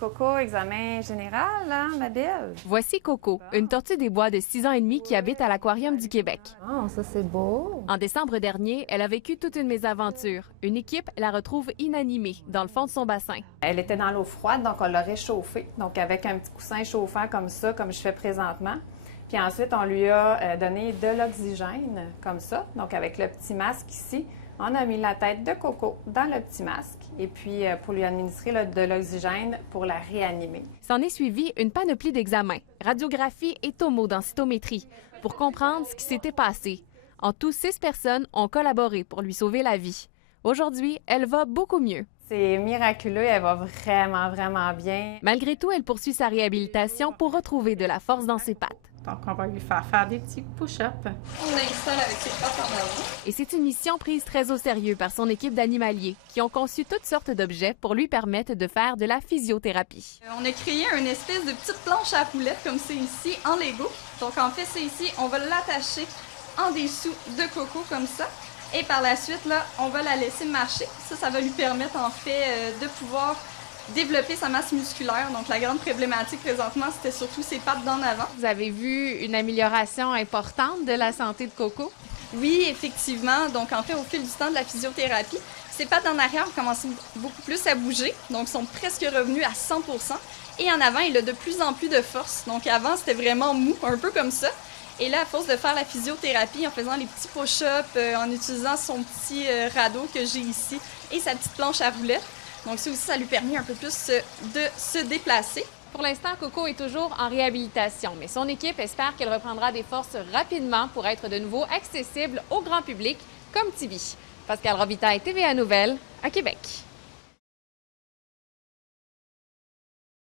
Coco, examen général, hein, ma belle? Voici Coco, une tortue des bois de 6 ans et demi qui habite à l'Aquarium du Québec. Oh, ça c'est beau. En décembre dernier, elle a vécu toute une mésaventure. Une équipe la retrouve inanimée dans le fond de son bassin. Elle était dans l'eau froide, donc on l'a réchauffée. Donc avec un petit coussin chauffant comme ça, comme je fais présentement. Puis ensuite, on lui a donné de l'oxygène, comme ça. Donc avec le petit masque ici, on a mis la tête de Coco dans le petit masque. Et puis pour lui administrer de l'oxygène pour la réanimer. S'en est suivi une panoplie d'examens, radiographie et tomodensitométrie, pour comprendre ce qui s'était passé. En tout, 6 personnes ont collaboré pour lui sauver la vie. Aujourd'hui, elle va beaucoup mieux. C'est miraculeux, elle va vraiment, vraiment bien. Malgré tout, elle poursuit sa réhabilitation pour retrouver de la force dans ses pattes. Donc, on va lui faire des petits push-ups. On l'installe avec ses pattes en avant. Et c'est une mission prise très au sérieux par son équipe d'animaliers qui ont conçu toutes sortes d'objets pour lui permettre de faire de la physiothérapie. On a créé une espèce de petite planche à roulettes comme c'est ici en Lego. Donc en fait, c'est ici, on va l'attacher en dessous de Coco comme ça. Et par la suite, là, on va la laisser marcher. Ça va lui permettre en fait de pouvoir développer sa masse musculaire. Donc la grande problématique présentement, c'était surtout ses pattes d'en avant. Vous avez vu une amélioration importante de la santé de Coco? Oui, effectivement. Donc en fait, au fil du temps de la physiothérapie, ses pattes en arrière ont commencé beaucoup plus à bouger. Donc sont presque revenues à 100 %. Et en avant, il a de plus en plus de force. Donc avant, c'était vraiment mou, un peu comme ça. Et là, à force de faire la physiothérapie, en faisant les petits push-ups, en utilisant son petit radeau que j'ai ici et sa petite planche à roulettes, donc ça aussi, ça lui permet un peu plus de se déplacer. Pour l'instant, Coco est toujours en réhabilitation, mais son équipe espère qu'elle reprendra des forces rapidement pour être de nouveau accessible au grand public comme Tibi. Pascal Robitaille, TVA Nouvelles, à Québec.